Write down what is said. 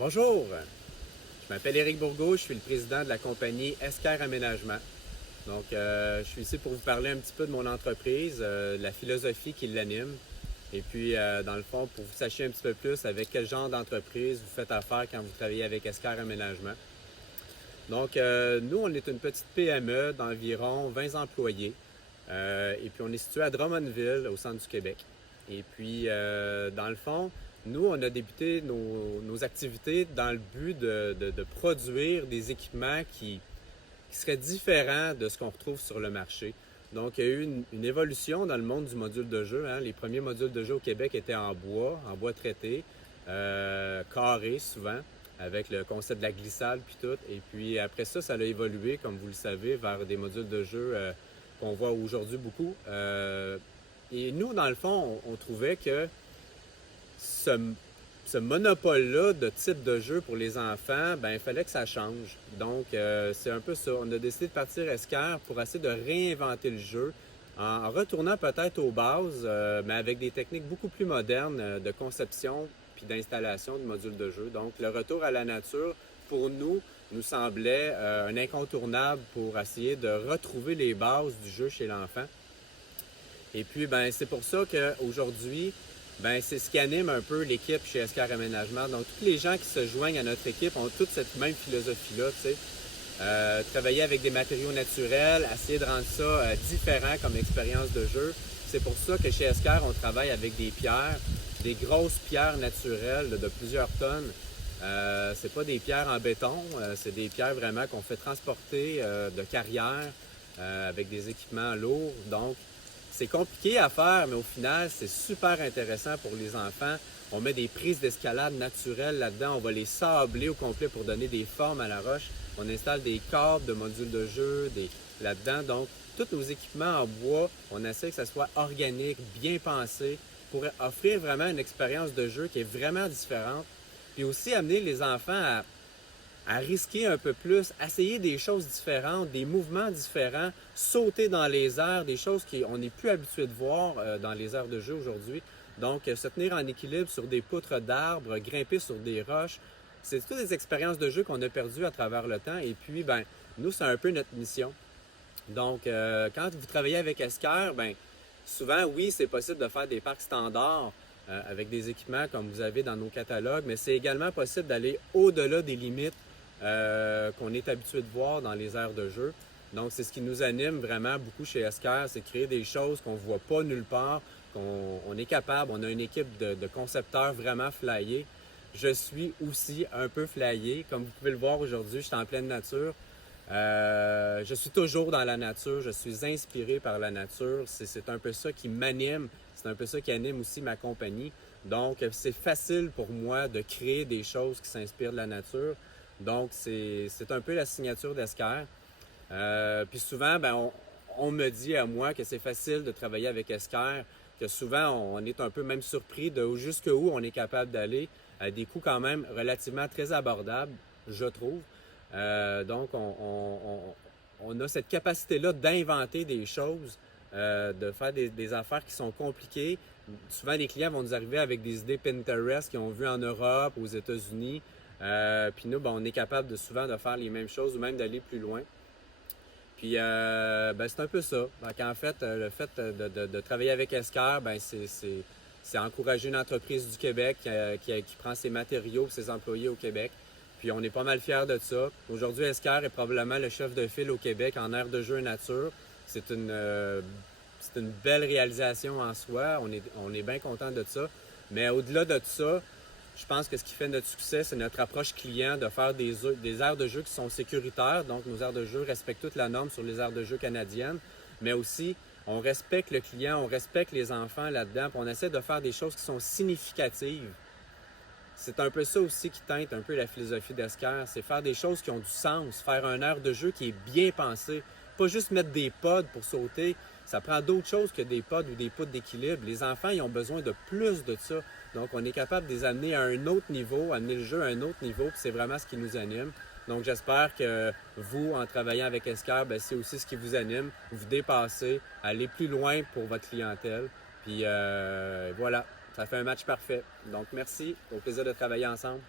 Bonjour, je m'appelle Éric Bourgault, je suis le président de la compagnie Esquerre Aménagement. Donc, je suis ici pour vous parler un petit peu de mon entreprise, de la philosophie qui l'anime. Et puis, dans le fond, pour que vous sachiez un petit peu plus avec quel genre d'entreprise vous faites affaire quand vous travaillez avec Esquerre Aménagement. Donc, nous, on est une petite PME d'environ 20 employés. Et puis, on est situé à Drummondville, au centre du Québec. Et puis, dans le fond, nous, on a débuté nos activités dans le but de produire des équipements qui seraient différents de ce qu'on retrouve sur le marché. Donc, il y a eu une évolution dans le monde du module de jeu. Hein. Les premiers modules de jeu au Québec étaient en bois traité, carré souvent, avec le concept de la glissade puis tout. Et puis après ça, ça a évolué, comme vous le savez, vers des modules de jeu qu'on voit aujourd'hui beaucoup. Et nous, dans le fond, on trouvait que ce, ce monopole-là de type de jeu pour les enfants, ben il fallait que ça change. Donc, c'est un peu ça. On a décidé de partir Esquerre pour essayer de réinventer le jeu en retournant peut-être aux bases, mais avec des techniques beaucoup plus modernes de conception puis d'installation de modules de jeu. Donc, le retour à la nature, pour nous semblait un incontournable pour essayer de retrouver les bases du jeu chez l'enfant. Et puis, ben, c'est pour ça qu'aujourd'hui, ben, c'est ce qui anime un peu l'équipe chez Esquerre Aménagement. Donc, tous les gens qui se joignent à notre équipe ont toute cette même philosophie-là, tu sais. Travailler avec des matériaux naturels, essayer de rendre ça différent comme expérience de jeu. C'est pour ça que chez Esquerre, on travaille avec des pierres, des grosses pierres naturelles de plusieurs tonnes. C'est pas des pierres en béton, c'est des pierres vraiment qu'on fait transporter de carrière avec des équipements lourds. Donc, c'est compliqué à faire, mais au final, c'est super intéressant pour les enfants. On met des prises d'escalade naturelles là-dedans. On va les sabler au complet pour donner des formes à la roche. On installe des câbles de modules de jeu là-dedans. Donc, tous nos équipements en bois, on essaie que ça soit organique, bien pensé, pour offrir vraiment une expérience de jeu qui est vraiment différente. Puis aussi amener les enfants à risquer un peu plus, essayer des choses différentes, des mouvements différents, sauter dans les airs, des choses qu'on n'est plus habitué de voir dans les aires de jeu aujourd'hui. Donc, se tenir en équilibre sur des poutres d'arbres, grimper sur des roches, c'est toutes des expériences de jeu qu'on a perdues à travers le temps. Et puis, ben, nous, c'est un peu notre mission. Donc, quand vous travaillez avec Esquerre, ben, souvent, oui, c'est possible de faire des parcs standards avec des équipements comme vous avez dans nos catalogues, mais c'est également possible d'aller au-delà des limites qu'on est habitué de voir dans les aires de jeu. Donc, c'est ce qui nous anime vraiment beaucoup chez Esquerre, c'est créer des choses qu'on ne voit pas nulle part, qu'on est capable. On a une équipe de concepteurs vraiment flyés. Je suis aussi un peu flyé. Comme vous pouvez le voir aujourd'hui, je suis en pleine nature. Je suis toujours dans la nature, je suis inspiré par la nature. C'est un peu ça qui m'anime, c'est un peu ça qui anime aussi ma compagnie. Donc, c'est facile pour moi de créer des choses qui s'inspirent de la nature. Donc, c'est un peu la signature d'Esquerre. Puis souvent, ben, on me dit à moi que c'est facile de travailler avec Esquerre, que souvent, on est un peu même surpris de jusqu'où on est capable d'aller à des coûts quand même relativement très abordables, je trouve. Donc, on a cette capacité-là d'inventer des choses, de faire des affaires qui sont compliquées. Souvent, les clients vont nous arriver avec des idées Pinterest qu'ils ont vues en Europe, aux États-Unis. Puis nous, ben, on est capable souvent de faire les mêmes choses ou même d'aller plus loin. Puis, ben, c'est un peu ça. Donc, en fait, le fait de travailler avec Esquerre, ben, c'est encourager une entreprise du Québec qui prend ses matériaux et ses employés au Québec. Puis, on est pas mal fiers de ça. Aujourd'hui, Esquerre est probablement le chef de file au Québec en aire de jeu et nature. C'est une belle réalisation en soi. On est bien content de ça. Mais au-delà de ça, je pense que ce qui fait notre succès, c'est notre approche client de faire des aires de jeu qui sont sécuritaires. Donc, nos aires de jeu respectent toute la norme sur les aires de jeu canadiennes. Mais aussi, on respecte le client, on respecte les enfants là-dedans. Puis on essaie de faire des choses qui sont significatives. C'est un peu ça aussi qui teinte un peu la philosophie d'Esquerre. C'est faire des choses qui ont du sens, faire un aire de jeu qui est bien pensé. Pas juste mettre des pods pour sauter. Ça prend d'autres choses que des pods ou des poutres d'équilibre. Les enfants, ils ont besoin de plus de ça. Donc, on est capable de les amener à un autre niveau, amener le jeu à un autre niveau, puis c'est vraiment ce qui nous anime. Donc, j'espère que vous, en travaillant avec Esquerre, ben, c'est aussi ce qui vous anime, vous dépasser, aller plus loin pour votre clientèle. Puis voilà, ça fait un match parfait. Donc, merci, au plaisir de travailler ensemble.